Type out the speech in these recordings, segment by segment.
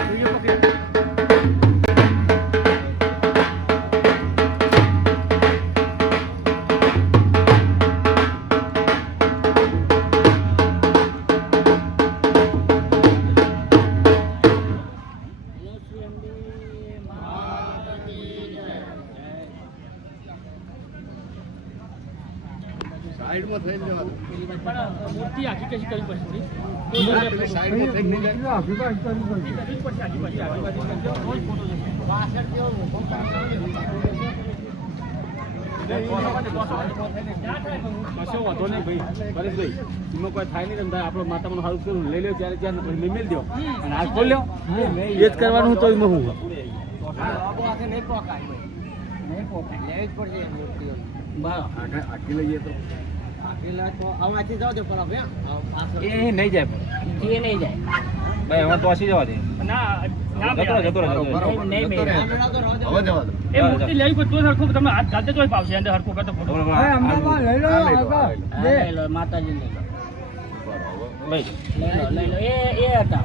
Video મૂર્તિ આખી કશી કરવી પડશે? નહીં પડશે. વાંધો નહીં ભાઈ. પરેશભાઈ એમાં કોઈ થાય નહીં તમે આપણો માતામાં સારું કર્યું. લઈ લો ત્યારે ત્યાં પછી મેળ દો. અને હાથ ખોલ લો એ જ કરવાનું તો એમાં હું. આગળ આખી લઈએ તો. એ નહીં જાય પણ એ નહીં જાય. ભાઈ હવે તો જવા દે. ના ના જતો જતો રહે, મેળા. જતો રહે. નહીં, નહીં મેળા. હવે જવા દો. એ મૂર્તિ લેવી પડે તો જ તમે હાથ તોય પાવશે અંદર હરખું કરતો ફોટો. લઈ લો. માતાજી લઈ લો લઈ લો. લઈ લો એ એ હતા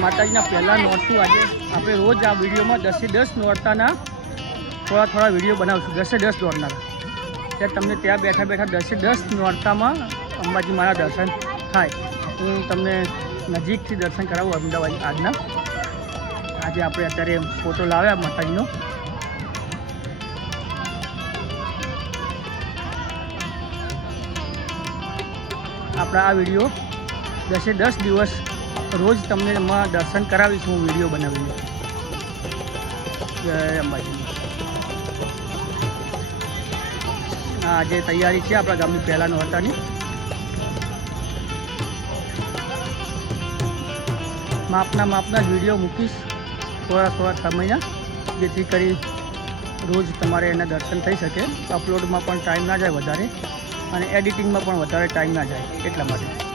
માતાજીના પહેલાં નોરતું આજે આપણે રોજ આ વિડીયોમાં દસે દસ નોરતાના થોડા થોડા વીડિયો બનાવશું. દસે દસ દોડનારા ત્યારે તમને ત્યાં બેઠા બેઠા દસે દસ નોરતામાં અંબાજી મારા દર્શન થાય. હું તમને નજીકથી દર્શન કરાવું અમદાવાદ આજના. આજે આપણે અત્યારે ફોટો લાવ્યા માતાજીનો. આપણા આ વીડિયો દસે દસ દિવસ રોજ તમને એમાં દર્શન કરાવીશ હું વીડિયો બનાવીને. જય અંબાજી. આજે તૈયારી છે આપણા ગામની પહેલાંનો હતાની. માપના માપના જ વીડિયો મૂકીશ થોડા થોડા સમયના, જેથી કરી રોજ તમારે એના દર્શન થઈ શકે. અપલોડમાં પણ ટાઈમ ના જાય વધારે અને એડિટિંગમાં પણ વધારે ટાઈમ ના જાય એટલા માટે.